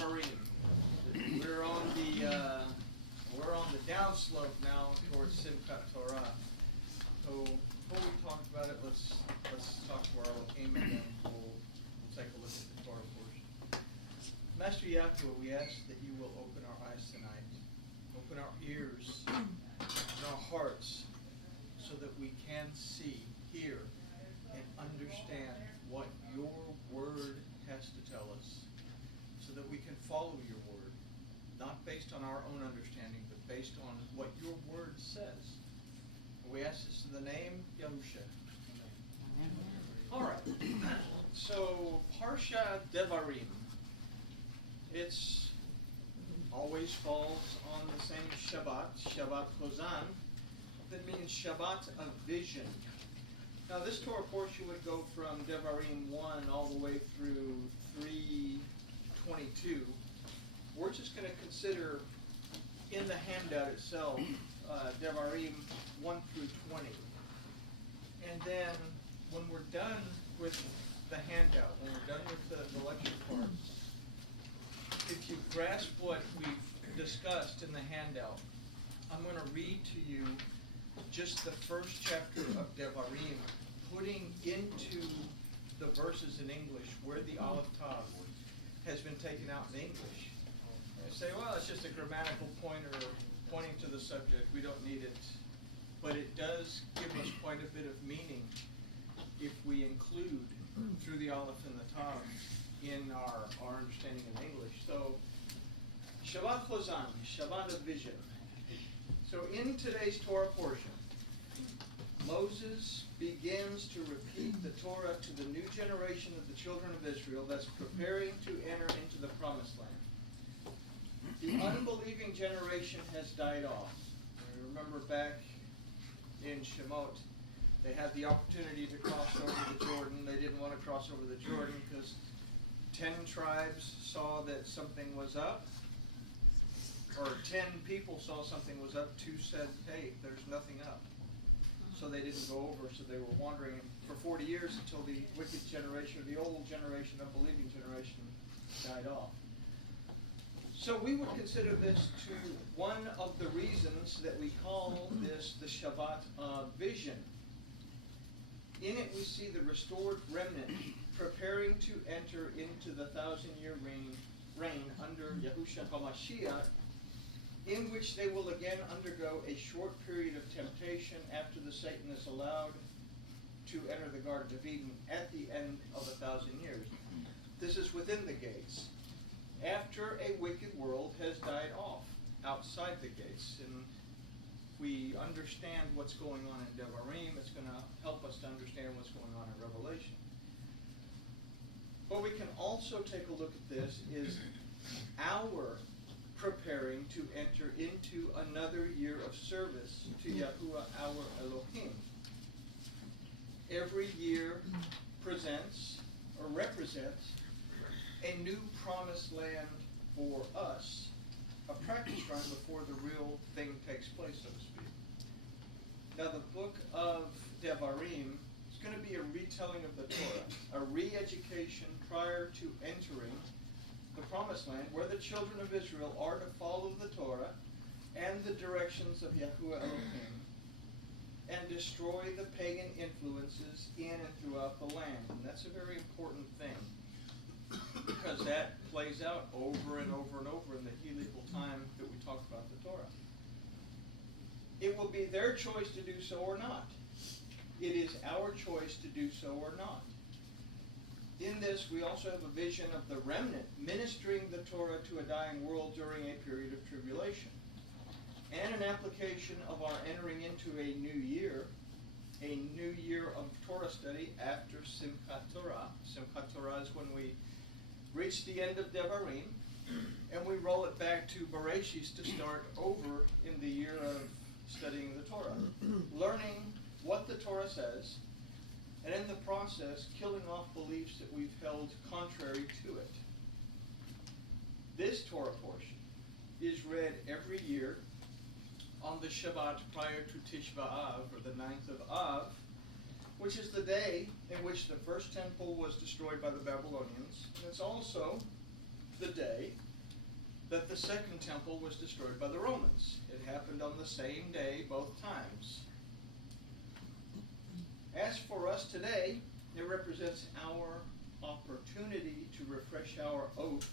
Devarim. We're on the downslope now towards Simchat Torah. So before we talk about it, let's talk to our Elohim again. We'll take a look at the Torah portion. Master Yahuwah, we ask that you will open our eyes tonight, open our ears and our hearts, so that we can see, hear, and understand what your word has to tell us, so that we can follow your word, not based on our own understanding, but based on what your word says. And we ask this in the name Yahusha. Amen. All right. So Parsha Devarim. It's always falls on the same Shabbat, Shabbat Chozan. That means Shabbat of vision. Now this Torah portion would go from Devarim 1 all the way through 3:22. We're just going to consider in the handout itself Devarim 1 through 20. And then when we're done with the handout, when we're done with the lecture part, if you grasp what we've discussed in the handout, I'm going to read to you just the first chapter of Devarim, putting into the verses in English where the Aleph Tav has been taken out in English. And you say, well, it's just a grammatical pointer pointing to the subject. We don't need it. But it does give us quite a bit of meaning if we include through the Aleph and the Tav in our understanding in English. So, Shabbat Chozan, Shabbat of vision. So in today's Torah portion, Moses begins to repeat the Torah to the new generation of the children of Israel that's preparing to enter into the Promised Land. The unbelieving generation has died off. Remember back in Shemot, they had the opportunity to cross over the Jordan. They didn't want to cross over the Jordan because 10 tribes saw that something was up, or 10 people saw something was up. 2 said, hey, there's nothing up. So they didn't go over, so they were wandering for 40 years until the wicked generation, or the old generation, unbelieving generation, died off. So we would consider this to one of the reasons that we call this the Shabbat of vision. In it we see the restored remnant preparing to enter into the 1,000-year reign under Yahushua HaMashiach, in which they will again undergo a short period of temptation after the Satan is allowed to enter the Garden of Eden at the end of 1,000 years. This is within the gates, after a wicked world has died off outside the gates. And if we understand what's going on in Devarim, it's going to help us to understand what's going on in Revelation. What we can also take a look at this is our preparing to enter into another year of service to Yahuwah our Elohim. Every year presents or represents a new promised land for us, a practice run before the real thing takes place, so to speak. Now the book of Devarim is going to be a retelling of the Torah, a re-education prior to entering the Promised Land, where the children of Israel are to follow the Torah and the directions of Yahuwah Elohim and destroy the pagan influences in and throughout the land. And that's a very important thing, because that plays out over and over and over in the helical time that we talk about the Torah. It will be their choice to do so or not. It is our choice to do so or not. In this, we also have a vision of the remnant ministering the Torah to a dying world during a period of tribulation, and an application of our entering into a new year of Torah study after Simchat Torah. Simchat Torah is when we reach the end of Devarim, and we roll it back to Bereshis to start over in the year of studying the Torah, learning what the Torah says, and in the process, killing off beliefs that we've held contrary to it. This Torah portion is read every year on the Shabbat prior to Tisha B'Av, or the 9th of Av, which is the day in which the first temple was destroyed by the Babylonians. And it's also the day that the second temple was destroyed by the Romans. It happened on the same day, both times. As for us today, it represents our opportunity to refresh our oath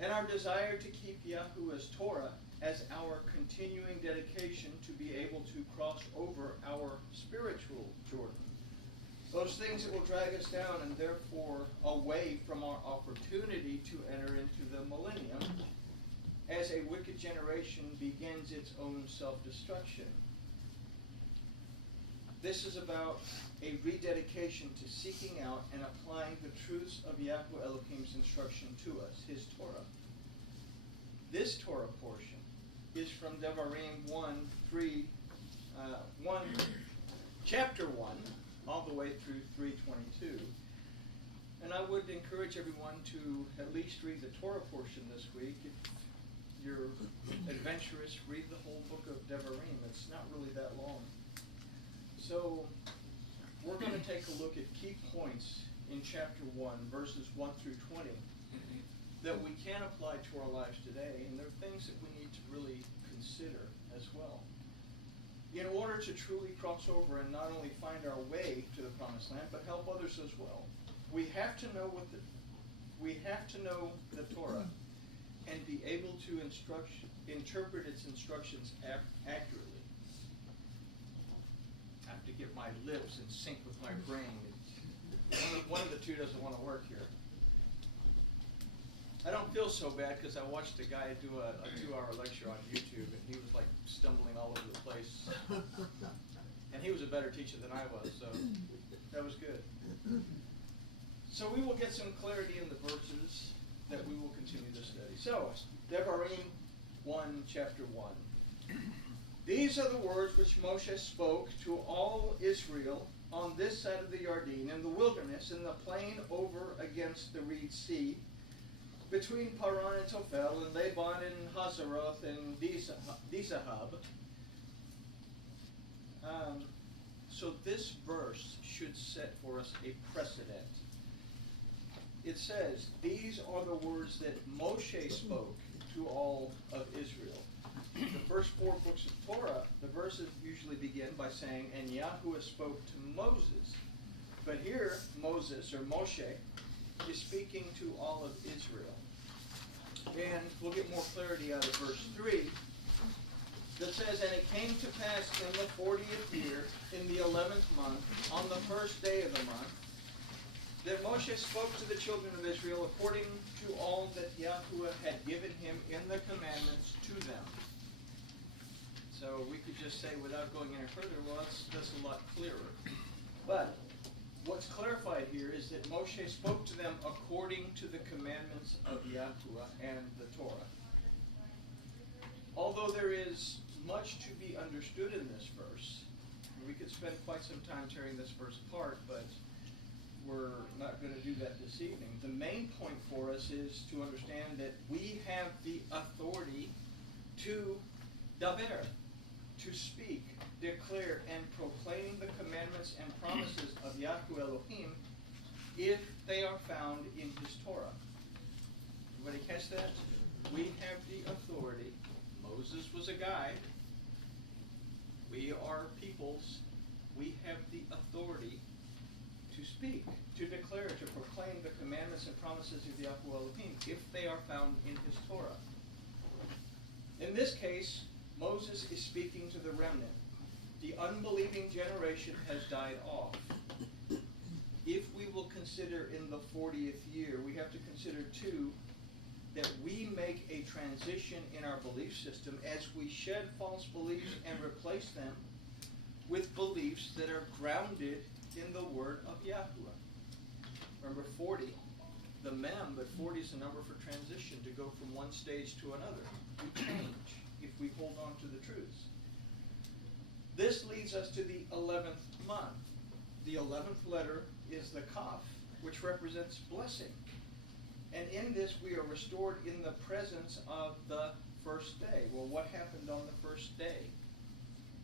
and our desire to keep Yahuwah's Torah as our continuing dedication to be able to cross over our spiritual Jordan. Those things that will drag us down and therefore away from our opportunity to enter into the millennium as a wicked generation begins its own self-destruction. This is about a rededication to seeking out and applying the truths of Yahuwah Elohim's instruction to us, his Torah. This Torah portion is from Devarim 1, chapter 1, all the way through 3:22. And I would encourage everyone to at least read the Torah portion this week. If you're adventurous, read the whole book of Devarim. It's not really that long. So we're going to take a look at key points in chapter 1, verses 1 through 20, that we can apply to our lives today, and there are things that we need to really consider as well. In order to truly cross over and not only find our way to the promised land, but help others as well, we have to know the Torah and be able to interpret its instructions accurately. I have to get my lips in sync with my brain. One of the two doesn't want to work here. I don't feel so bad because I watched a guy do a 2-hour lecture on YouTube, and he was like stumbling all over the place. And he was a better teacher than I was, so that was good. So we will get some clarity in the verses that we will continue to study. So, Devarim 1, chapter 1. These are the words which Moshe spoke to all Israel on this side of the Yarden, in the wilderness, in the plain over against the Reed Sea, between Paran and Tophel, and Laban and Hazeroth and Dizahab. So this verse should set for us a precedent. It says, these are the words that Moshe spoke to all of Israel. The first 4 books of Torah, the verses usually begin by saying, and Yahuwah spoke to Moses. But here, Moses, or Moshe, is speaking to all of Israel. And we'll get more clarity out of verse 3 that says, and it came to pass in the 40th year, in the 11th month, on the first day of the month, that Moshe spoke to the children of Israel according to all that Yahuwah had given him in the commandments to them. So we could just say, without going any further, well, that's a lot clearer. But what's clarified here is that Moshe spoke to them according to the commandments of Yahuwah and the Torah. Although there is much to be understood in this verse, we could spend quite some time tearing this verse apart, but we're not going to do that this evening. The main point for us is to understand that we have the authority to daber, to speak, declare, and proclaim the commandments and promises of Yahuwah Elohim if they are found in his Torah. Everybody catch that? We have the authority. Moses was a guy. We are peoples. We have the authority to speak, to declare, to proclaim the commandments and promises of Yahuwah Elohim if they are found in his Torah. In this case, Moses is speaking to the remnant. The unbelieving generation has died off. If we will consider in the 40th year, we have to consider too that we make a transition in our belief system as we shed false beliefs and replace them with beliefs that are grounded in the word of Yahuwah. Remember 40, the mem, but 40 is the number for transition, to go from one stage to another. We change if we hold on to the truths. This leads us to the 11th month. The 11th letter is the Kaf, which represents blessing. And in this we are restored in the presence of the first day. Well, what happened on the first day?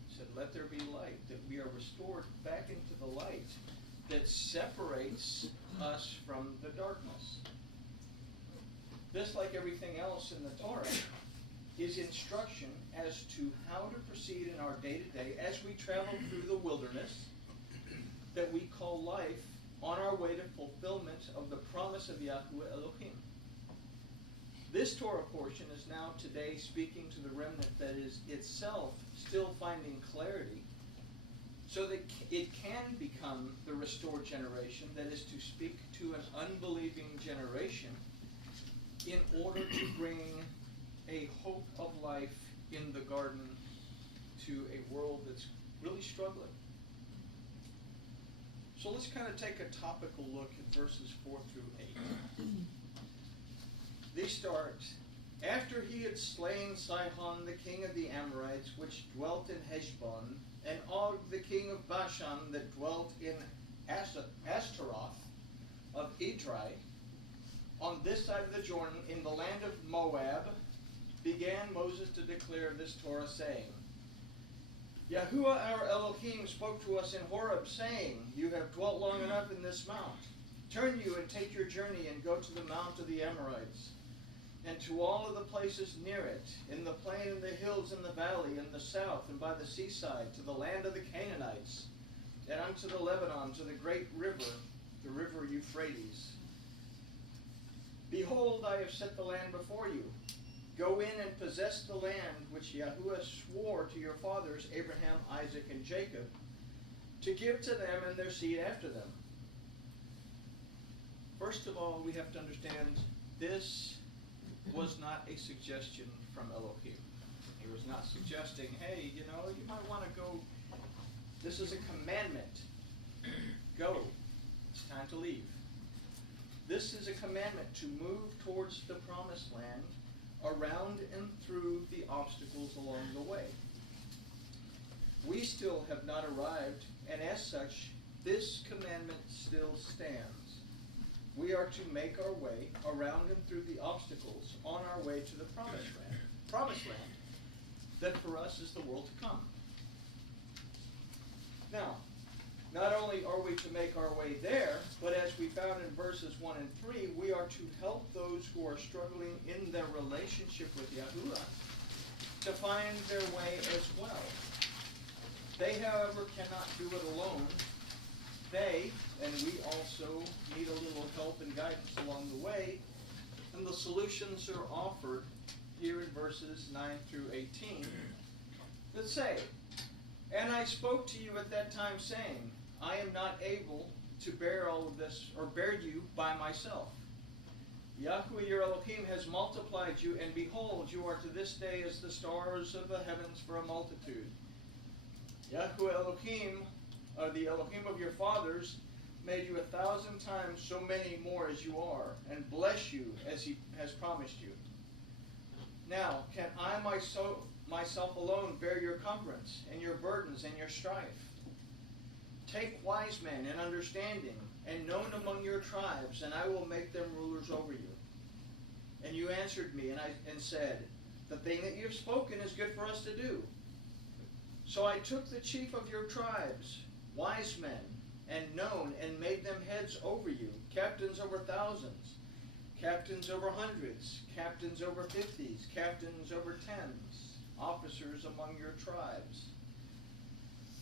It said, let there be light. That we are restored back into the light that separates us from the darkness. this, like everything else in the Torah, is instruction as to how to proceed in our day-to-day as we travel through the wilderness that we call life, on our way to fulfillment of the promise of Yahuwah Elohim. This Torah portion is now today speaking to the remnant that is itself still finding clarity, so that it can become the restored generation that is to speak to an unbelieving generation in order to bring a hope of life in the garden to a world that's really struggling. So let's kind of take a topical look at verses 4 through 8. They start, after he had slain Sihon, the king of the Amorites, which dwelt in Heshbon, and Og, the king of Bashan, that dwelt in Ashtaroth of Edrei, on this side of the Jordan, in the land of Moab, began Moses to declare this Torah, saying, Yahuwah our Elohim spoke to us in Horeb, saying, You have dwelt long enough in this mount. Turn you and take your journey and go to the mount of the Amorites, and to all of the places near it, in the plain and the hills and the valley, in the south and by the seaside, to the land of the Canaanites, and unto the Lebanon, to the great river, the river Euphrates. Behold, I have set the land before you. Go in and possess the land which Yahuwah swore to your fathers, Abraham, Isaac, and Jacob, to give to them and their seed after them. First of all, we have to understand this was not a suggestion from Elohim. He was not suggesting, hey, you might want to go. This is a commandment. Go. It's time to leave. This is a commandment to move towards the promised land, around and through the obstacles along the way. We still have not arrived, and as such, this commandment still stands. We are to make our way around and through the obstacles on our way to the promised land, that for us is the world to come. Now, not only are we to make our way there, but as we found in verses 1 and 3, we are to help those who are struggling in their relationship with Yahuwah to find their way as well. They, however, cannot do it alone. They, and we also, need a little help and guidance along the way, and the solutions are offered here in verses 9 through 18 that say, And I spoke to you at that time, saying, I am not able to bear all of this, or bear you by myself. Yahuwah your Elohim has multiplied you, and behold, you are to this day as the stars of the heavens for a multitude. Yahuwah Elohim, the Elohim of your fathers, made you 1,000 times so many more as you are, and bless you as he has promised you. Now, can I myself alone bear your cumbrance, and your burdens, and your strife? Take wise men and understanding, and known among your tribes, and I will make them rulers over you. And you answered me, and said, The thing that you have spoken is good for us to do. So I took the chief of your tribes, wise men, and known, and made them heads over you, captains over thousands, captains over hundreds, captains over 50s, captains over 10s, officers among your tribes.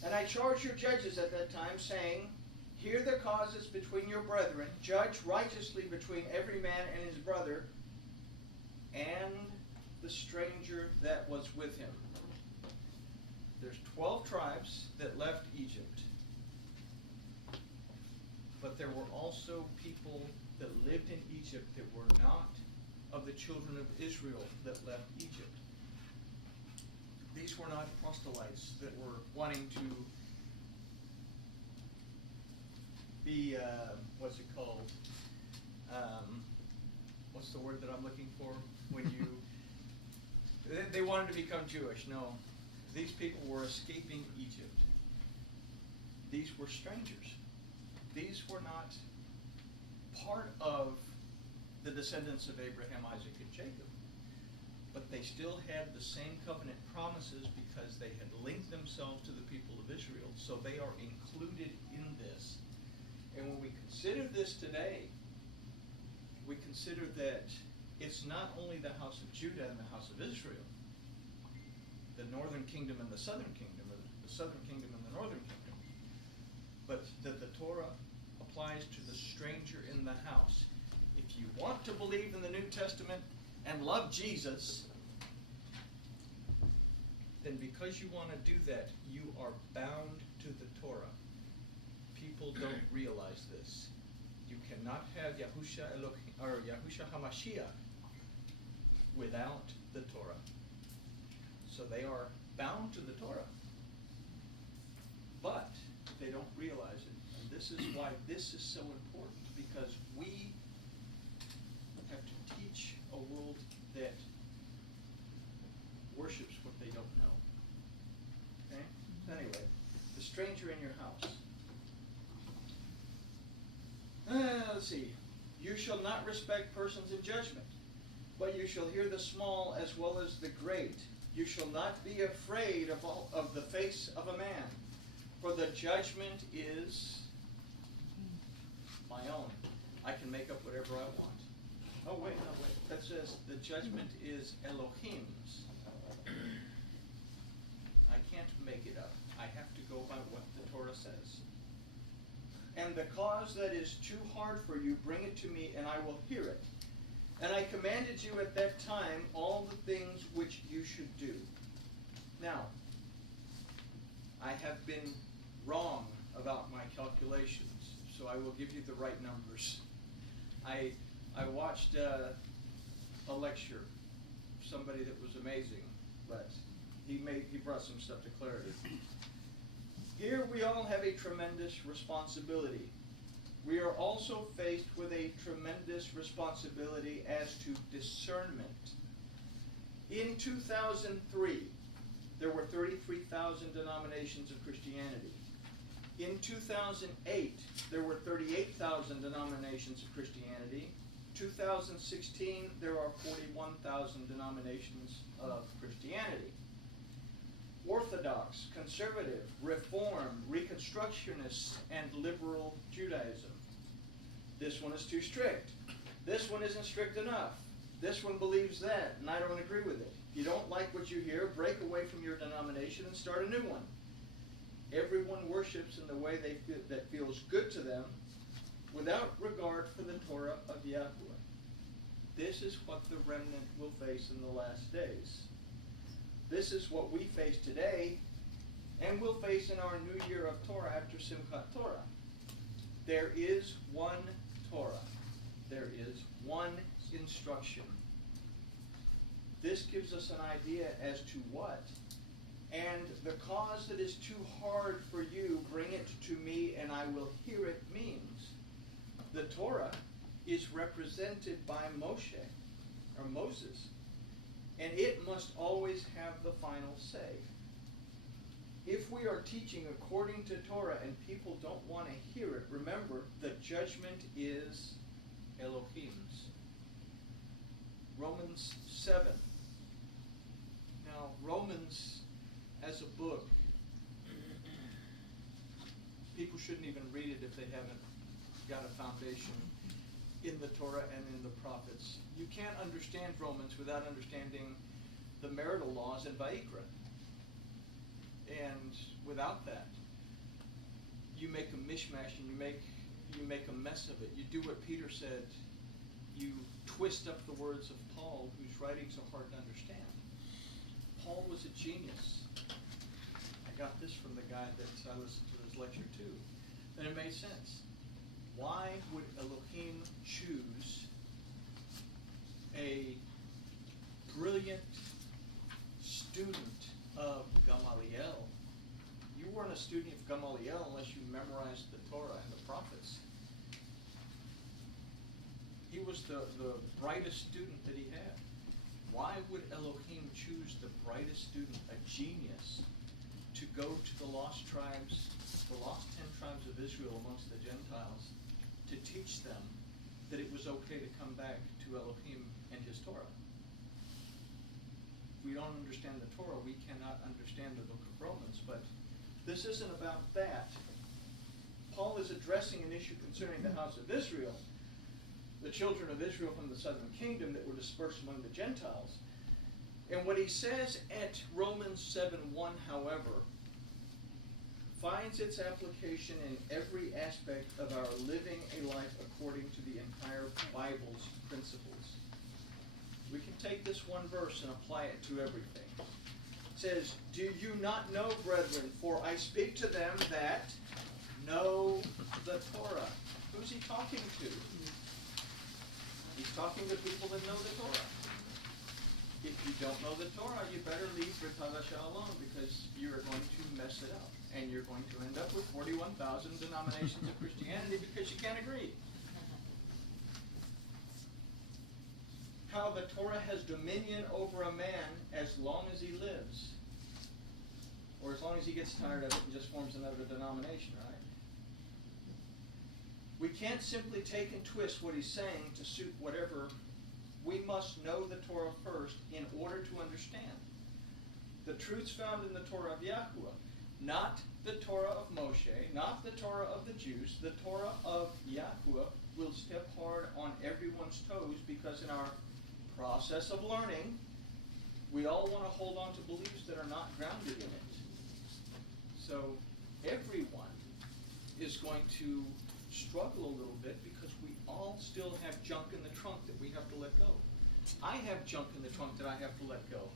And I charged your judges at that time, saying, Hear the causes between your brethren, judge righteously between every man and his brother, and the stranger that was with him. There's 12 tribes that left Egypt. But there were also people that lived in Egypt that were not of the children of Israel that left Egypt. These were not proselytes that were wanting to be, what's it called? What's the word that I'm looking for? When you, they wanted to become Jewish. No, these people were escaping Egypt. These were strangers. These were not part of the descendants of Abraham, Isaac, and Jacob. But they still had the same covenant promises because they had linked themselves to the people of Israel. So they are included in this. And when we consider this today, we consider that it's not only the house of Judah and the house of Israel, the northern kingdom and the southern kingdom, or the southern kingdom and the northern kingdom, but that the Torah applies to the stranger in the house. If you want to believe in the New Testament and love Jesus, then because you want to do that, you are bound to the Torah. People don't realize this. You cannot have Yahusha Elohim, or Yahusha HaMashiach without the Torah. So they are bound to the Torah. But they don't realize it. And this is why this is so important, because we have to teach a world that worships what they don't know. Okay? Anyway, the stranger in your house. Let's see. You shall not respect persons in judgment, but you shall hear the small as well as the great. You shall not be afraid of the face of a man, for the judgment is my own. I can make up whatever I want. Oh, wait, no, wait. That says the judgment is Elohim's. I can't make it up. I have to go by what the Torah says. And the cause that is too hard for you, bring it to me, and I will hear it. And I commanded you at that time all the things which you should do. Now, I have been wrong about my calculations, so I will give you the right numbers. I watched a lecture, somebody that was amazing, but he brought some stuff to clarity. Here we all have a tremendous responsibility. We are also faced with a tremendous responsibility as to discernment. In 2003, there were 33,000 denominations of Christianity. In 2008, there were 38,000 denominations of Christianity. 2016, there are 41,000 denominations of Christianity. Orthodox, conservative, Reform, Reconstructionist, and liberal Judaism. This one is too strict. This one isn't strict enough. This one believes that, and I don't agree with it. If you don't like what you hear, break away from your denomination and start a new one. Everyone worships in the way that feels good to them, without regard for the Torah of Yahweh. This is what the remnant will face in the last days. This is what we face today, and will face in our new year of Torah after Simchat Torah. There is one Torah. There is one instruction. This gives us an idea as to what. And the cause that is too hard for you, bring it to me and I will hear it means. The Torah is represented by Moshe, or Moses. And it must always have the final say. If we are teaching according to Torah and people don't want to hear it, remember, the judgment is Elohim's. Romans 7. Now, Romans as a book, people shouldn't even read it if they haven't got a foundation in the Torah and in the prophets. You can't understand Romans without understanding the marital laws in Vayikra. And without that, you make a mishmash and you make a mess of it. You do what Peter said. You twist up the words of Paul, whose writings are hard to understand. Paul was a genius. I got this from the guy that I listened to his lecture too. And it made sense. Why would Elohim choose a brilliant student of Gamaliel? You weren't a student of Gamaliel unless you memorized the Torah and the prophets. He was the brightest student that he had. Why would Elohim choose the brightest student, a genius, to go to the lost tribes, the lost 10 tribes of Israel amongst the Gentiles, to teach them that it was okay to come back to Elohim and his Torah? If we don't understand the Torah, we cannot understand the book of Romans. But this isn't about that. Paul is addressing an issue concerning the house of Israel. the children of Israel from the southern kingdom that were dispersed among the Gentiles. And what he says at Romans 7:1, however, finds its application in every aspect of our living a life according to the entire Bible's principles. We can take this one verse and apply it to everything. It says, "Do you not know, brethren, for I speak to them that know the Torah." Who's he talking to? He's talking to people that know the Torah. If you don't know the Torah, you better leave Brit Hadashah alone, because you are going to mess it up. And you're going to end up with 41,000 denominations of Christianity because you can't agree. How the Torah has dominion over a man as long as he lives. Or as long as he gets tired of it and just forms another denomination, right? We can't simply take and twist what he's saying to suit whatever. We must know the Torah first in order to understand. The truths found in the Torah of Yahuwah. Not the Torah of Moshe, not the Torah of the Jews. The Torah of Yahuwah will step hard on everyone's toes, because in our process of learning, we all want to hold on to beliefs that are not grounded in it. So everyone is going to struggle a little bit, because we all still have junk in the trunk that we have to let go. I have junk in the trunk that I have to let go.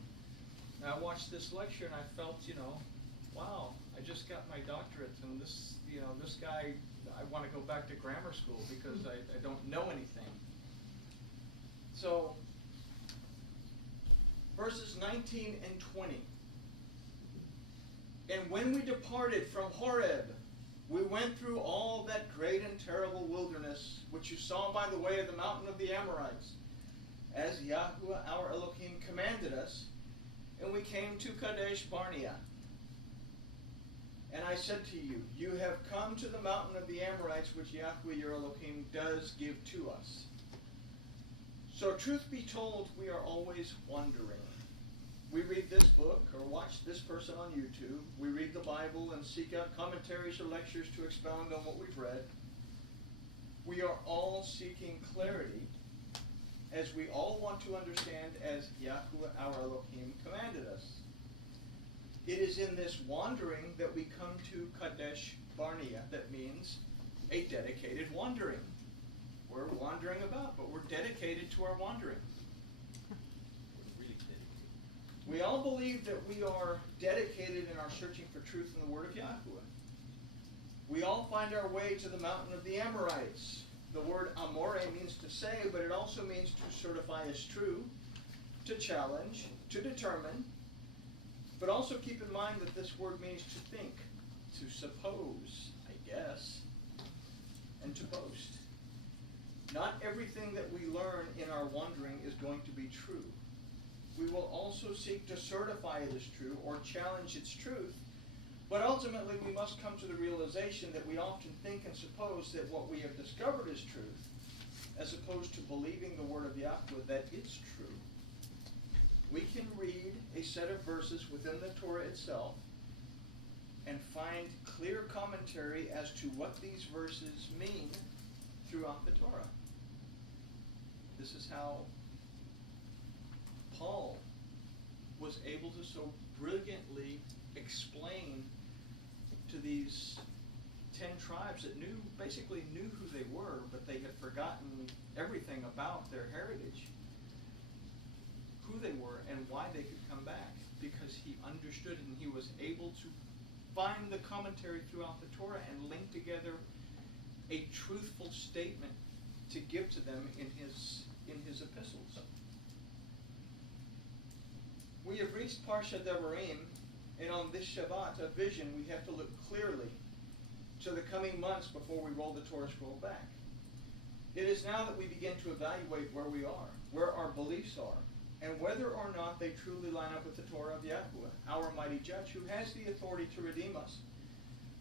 Now, I watched this lecture and I felt, wow, I just got my doctorate, and this guy, I want to go back to grammar school because I don't know anything. So, verses 19 and 20. "And when we departed from Horeb, we went through all that great and terrible wilderness, which you saw by the way of the mountain of the Amorites, as Yahuwah our Elohim commanded us, and we came to Kadesh Barnea. And I said to you, you have come to the mountain of the Amorites, which Yahuwah your Elohim does give to us." So truth be told, we are always wondering. We read this book or watch this person on YouTube. We read the Bible and seek out commentaries or lectures to expound on what we've read. We are all seeking clarity, as we all want to understand as Yahuwah our Elohim commanded us. It is in this wandering that we come to Kadesh Barnea. That means a dedicated wandering. We're wandering about, but we're dedicated to our wandering. We all believe that we are dedicated in our searching for truth in the Word of Yahuwah. We all find our way to the mountain of the Amorites. The word Amore means to say, but it also means to certify as true, to challenge, to determine. But also keep in mind that this word means to think, to suppose, I guess, and to boast. Not everything that we learn in our wandering is going to be true. We will also seek to certify it as true or challenge its truth, but ultimately we must come to the realization that we often think and suppose that what we have discovered is truth, as opposed to believing the word of Yahuwah that it's true. We can read a set of verses within the Torah itself and find clear commentary as to what these verses mean throughout the Torah. This is how Paul was able to so brilliantly explain to these 10 tribes that basically knew who they were, but they had forgotten everything about their heritage, who they were and why they could come back, because he understood it and he was able to find the commentary throughout the Torah and link together a truthful statement to give to them in his epistles. We have reached Parsha Devarim, and on this Shabbat, a vision, we have to look clearly to the coming months before we roll the Torah scroll back. It is now that we begin to evaluate where we are, where our beliefs are, and whether or not they truly line up with the Torah of Yahuwah, our mighty judge, who has the authority to redeem us,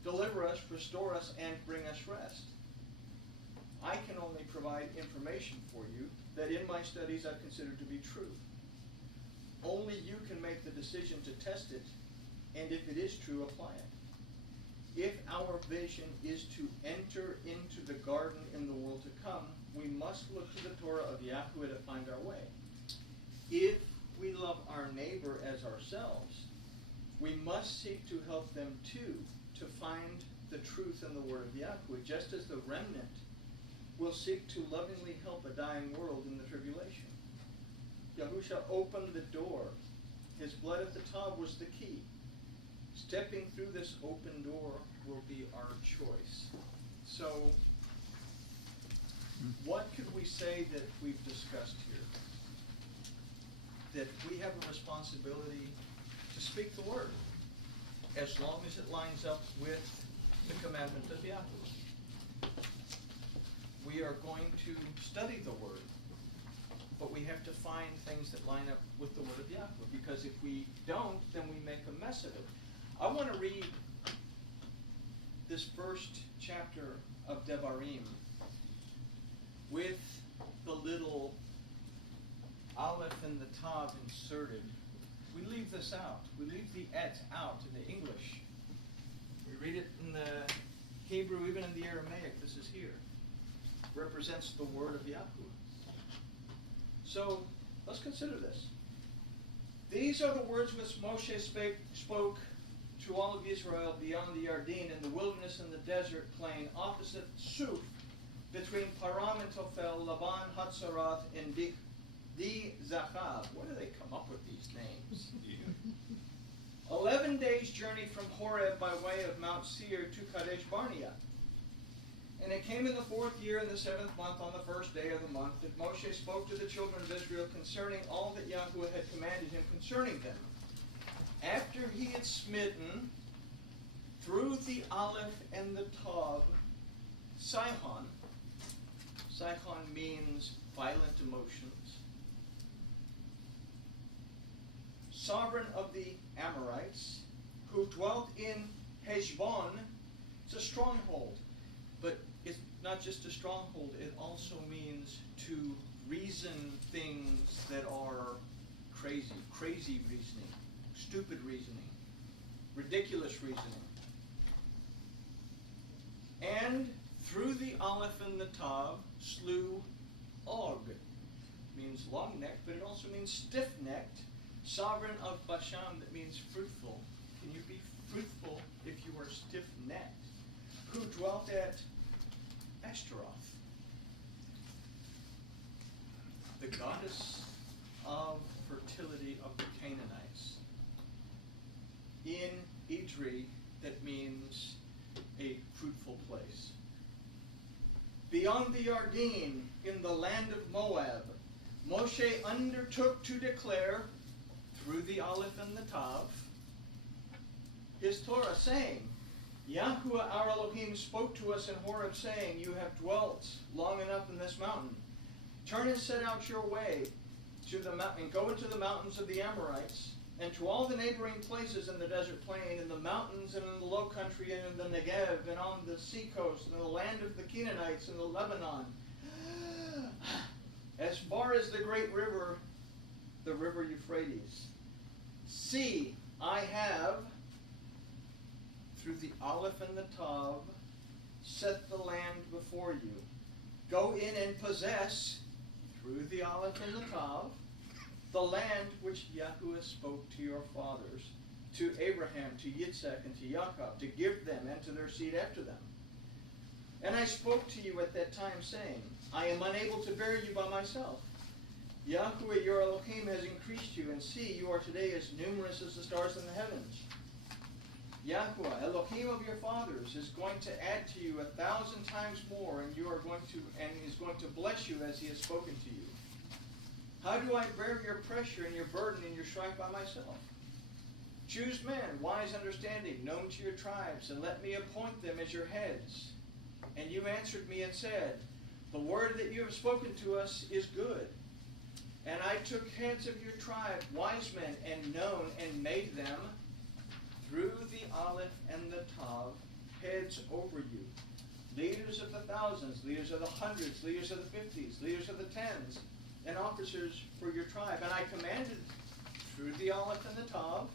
deliver us, restore us, and bring us rest. I can only provide information for you that in my studies I've considered to be true. Only you can make the decision to test it, and if it is true, apply it. If our vision is to enter into the garden in the world to come, we must must look to the Torah of Yahweh to find our way. If we love our neighbor as ourselves, we must seek to help them too, to find the truth in the word of Yahweh, just as the remnant will seek to lovingly help a dying world in the tribulation. Yahusha opened the door. His blood at the top was the key. Stepping through this open door will be our choice. So, what could we say that we've discussed here? That we have a responsibility to speak the word, as long as it lines up with the commandment of Yahweh. We are going to study the word, but we have to find things that line up with the word of Yahweh, because if we don't, then we make a mess of it. I want to read this first chapter of Devarim with the little aleph and the tav inserted. We leave this out. We leave the et out in the English. We read it in the Hebrew, even in the Aramaic. This is here. Represents the word of Yahweh. So let's consider this. These are the words which Moshe spoke to all of Israel beyond the Yarden, in the wilderness and the desert plain, opposite Suf, between Param and Tophel, Laban, Hatzaroth, and Di Zachav. Where do they come up with these names? 11 days' journey from Horeb by way of Mount Seir to Kadesh Barnea. And it came in the 4th year, in the 7th month, on the 1st day of the month, that Moshe spoke to the children of Israel concerning all that Yahweh had commanded him concerning them. After he had smitten through the Aleph and the Tav, Sihon. Sihon means violent emotions. Sovereign of the Amorites, who dwelt in Heshbon. It's a stronghold. But it's not just a stronghold, it also means to reason things that are crazy reasoning, stupid reasoning, ridiculous reasoning. And through the Aleph and the Tav slew Og. Means long-necked, but it also means stiff-necked. Sovereign of Bashan, that means fruitful. Can you be fruitful if you are stiff-necked? Who dwelt at Ashtaroth, the goddess of fertility of the Canaanites. In Idri, that means a fruitful place. Beyond the Yarden, in the land of Moab, Moshe undertook to declare, through the Aleph and the Tav, his Torah, saying, Yahweh our Elohim spoke to us in Horeb, saying, you have dwelt long enough in this mountain. Turn and set out your way to the mountain, and go into the mountains of the Amorites, and to all the neighboring places in the desert plain, in the mountains and in the low country, and in the Negev, and on the seacoast, and in the land of the Canaanites, and the Lebanon, as far as the great river, the river Euphrates. See, I have, through the Aleph and the Tav, set the land before you. Go in and possess, through the Aleph and the Tav, the land which Yahweh spoke to your fathers, to Abraham, to Yitzhak, and to Jacob, to give them and to their seed after them. And I spoke to you at that time, saying, I am unable to bear you by myself. Yahweh your Elohim has increased you, and see, you are today as numerous as the stars in the heavens. Yahweh, Elohim of your fathers, is going to add to you 1,000 times more, and is going to bless you as he has spoken to you. How do I bear your pressure and your burden and your strife by myself? Choose men, wise, understanding, known to your tribes, and let me appoint them as your heads. And you answered me and said, the word that you have spoken to us is good. And I took heads of your tribe, wise men, and known, and made them, through the Aleph and the Tav, heads over you. Leaders of the thousands, leaders of the hundreds, leaders of the 50s, leaders of the tens, and officers for your tribe. And I commanded, through the Aleph and the Tav,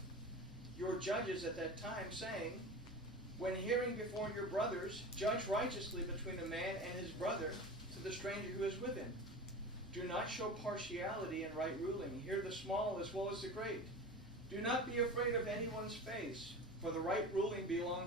your judges at that time, saying, when hearing before your brothers, judge righteously between a man and his brother, to the stranger who is with him. Do not show partiality in right ruling. Hear the small as well as the great. Do not be afraid of anyone's face, for the right ruling belongs